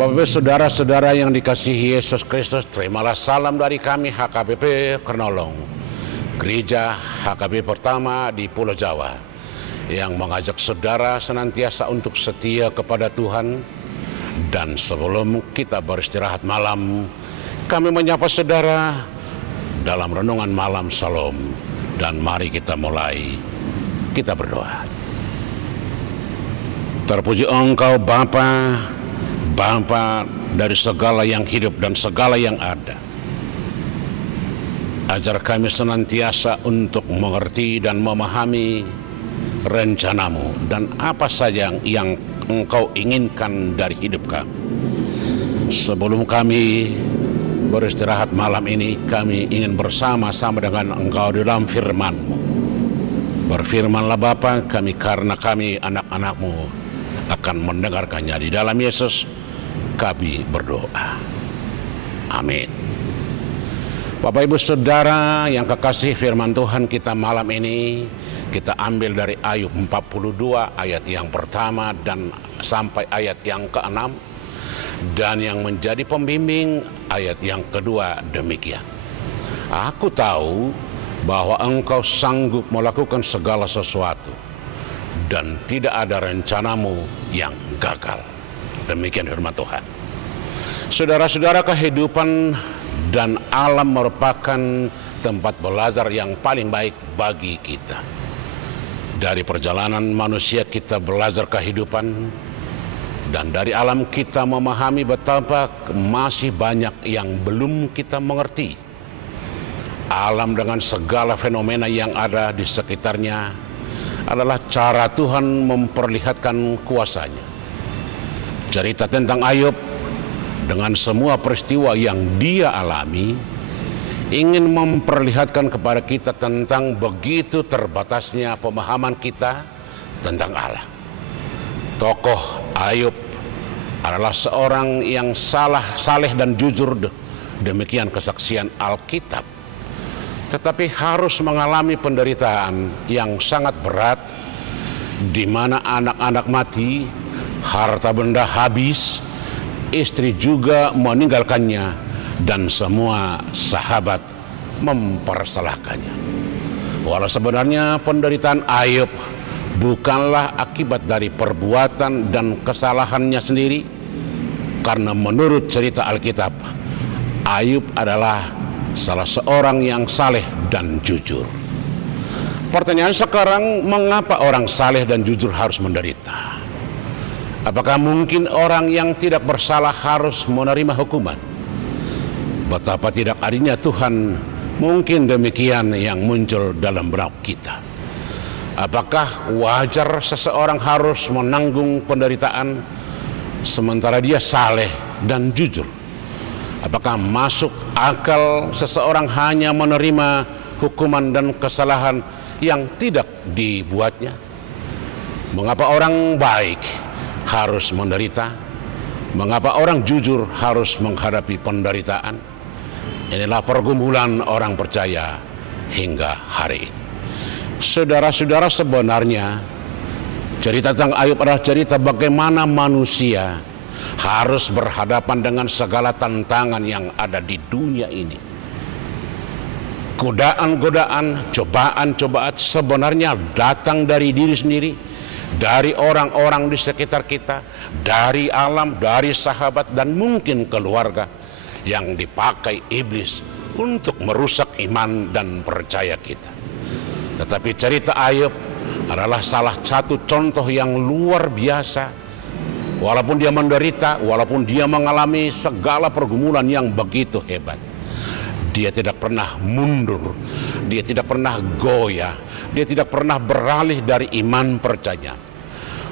Bapak-Ibu, saudara-saudara yang dikasihi Yesus Kristus, terimalah salam dari kami HKBP Kernolong, Gereja HKBP pertama di Pulau Jawa, yang mengajak saudara senantiasa untuk setia kepada Tuhan. Dan sebelum kita beristirahat malam, kami menyapa saudara dalam renungan malam Shalom. Dan mari kita mulai, kita berdoa. Terpuji Engkau Bapa dari segala yang hidup dan segala yang ada. Ajar kami senantiasa untuk mengerti dan memahami rencanamu dan apa saja yang Engkau inginkan dari hidup kami. Sebelum kami beristirahat malam ini, kami ingin bersama-sama dengan Engkau di dalam firman-Mu. Berfirmanlah Bapa kami, karena kami anak-anak-Mu akan mendengarkannya. Di dalam Yesus kami berdoa. Amin. Bapak Ibu Saudara yang kekasih, firman Tuhan kita malam ini kita ambil dari Ayub 42 ayat yang pertama dan sampai ayat yang ke-6, dan yang menjadi pembimbing ayat yang kedua demikian. Aku tahu bahwa Engkau sanggup melakukan segala sesuatu dan tidak ada rencanamu yang gagal. Demikian firman Tuhan. Saudara-saudara, kehidupan dan alam merupakan tempat belajar yang paling baik bagi kita. Dari perjalanan manusia kita belajar kehidupan, dan dari alam kita memahami betapa masih banyak yang belum kita mengerti. Alam dengan segala fenomena yang ada di sekitarnya adalah cara Tuhan memperlihatkan kuasa-Nya. Cerita tentang Ayub dengan semua peristiwa yang dia alami ingin memperlihatkan kepada kita tentang begitu terbatasnya pemahaman kita tentang Allah. Tokoh Ayub adalah seorang yang saleh dan jujur, demikian kesaksian Alkitab. Tetapi harus mengalami penderitaan yang sangat berat, di mana anak-anak mati, harta benda habis, istri juga meninggalkannya, dan semua sahabat mempersalahkannya. Walau sebenarnya penderitaan Ayub bukanlah akibat dari perbuatan dan kesalahannya sendiri, karena menurut cerita Alkitab, Ayub adalah salah seorang yang saleh dan jujur. Pertanyaan sekarang, mengapa orang saleh dan jujur harus menderita? Apakah mungkin orang yang tidak bersalah harus menerima hukuman? Betapa tidak adilnya Tuhan, mungkin demikian yang muncul dalam benak kita. Apakah wajar seseorang harus menanggung penderitaan sementara dia saleh dan jujur? Apakah masuk akal seseorang hanya menerima hukuman dan kesalahan yang tidak dibuatnya? Mengapa orang baik harus menderita? Mengapa orang jujur harus menghadapi penderitaan? Inilah pergumulan orang percaya hingga hari ini. Saudara-saudara, sebenarnya cerita tentang Ayub adalah cerita bagaimana manusia harus berhadapan dengan segala tantangan yang ada di dunia ini. Godaan-godaan, cobaan-cobaan sebenarnya datang dari diri sendiri, dari orang-orang di sekitar kita, dari alam, dari sahabat, dan mungkin keluarga yang dipakai iblis untuk merusak iman dan percaya kita. Tetapi cerita Ayub adalah salah satu contoh yang luar biasa. Walaupun dia menderita, walaupun dia mengalami segala pergumulan yang begitu hebat, dia tidak pernah mundur, dia tidak pernah goyah, dia tidak pernah beralih dari iman percaya.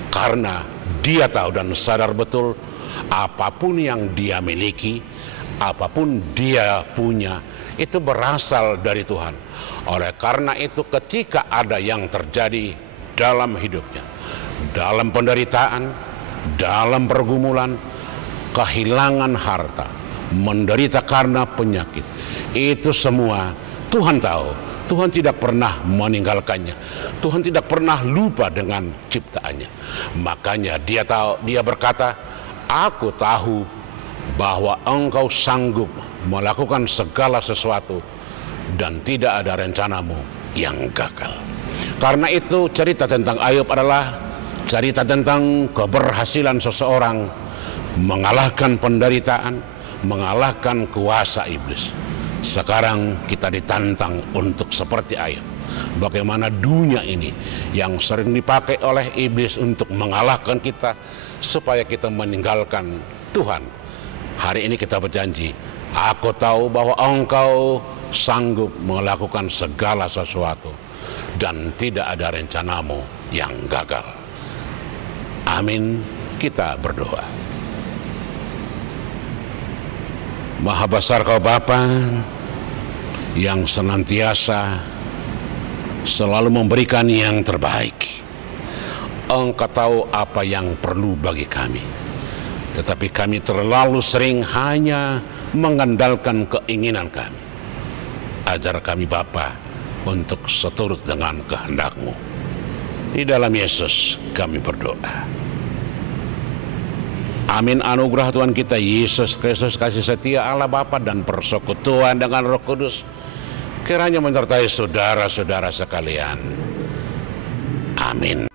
Karena dia tahu dan sadar betul, apapun yang dia miliki, apapun dia punya, itu berasal dari Tuhan. Oleh karena itu, ketika ada yang terjadi dalam hidupnya, dalam penderitaan, dalam pergumulan, kehilangan harta, menderita karena penyakit, itu semua Tuhan tahu. Tuhan tidak pernah meninggalkannya. Tuhan tidak pernah lupa dengan ciptaannya. Makanya dia tahu, dia berkata, Aku tahu bahwa Engkau sanggup melakukan segala sesuatu dan tidak ada rencanamu yang gagal. Karena itu cerita tentang Ayub adalah cerita tentang keberhasilan seseorang mengalahkan penderitaan, mengalahkan kuasa iblis. Sekarang kita ditantang untuk seperti Ayub. Bagaimana dunia ini yang sering dipakai oleh iblis untuk mengalahkan kita supaya kita meninggalkan Tuhan. Hari ini kita berjanji, aku tahu bahwa Engkau sanggup melakukan segala sesuatu dan tidak ada rencanamu yang gagal. Amin. Kita berdoa. Maha besar Kau Bapa yang senantiasa selalu memberikan yang terbaik. Engkau tahu apa yang perlu bagi kami, tetapi kami terlalu sering hanya mengandalkan keinginan kami. Ajar kami Bapa untuk seturut dengan kehendak-Mu. Di dalam Yesus kami berdoa. Amin. Anugerah Tuhan kita Yesus Kristus, kasih setia Allah Bapa dan persekutuan dengan Roh Kudus kiranya menyertai saudara-saudara sekalian. Amin.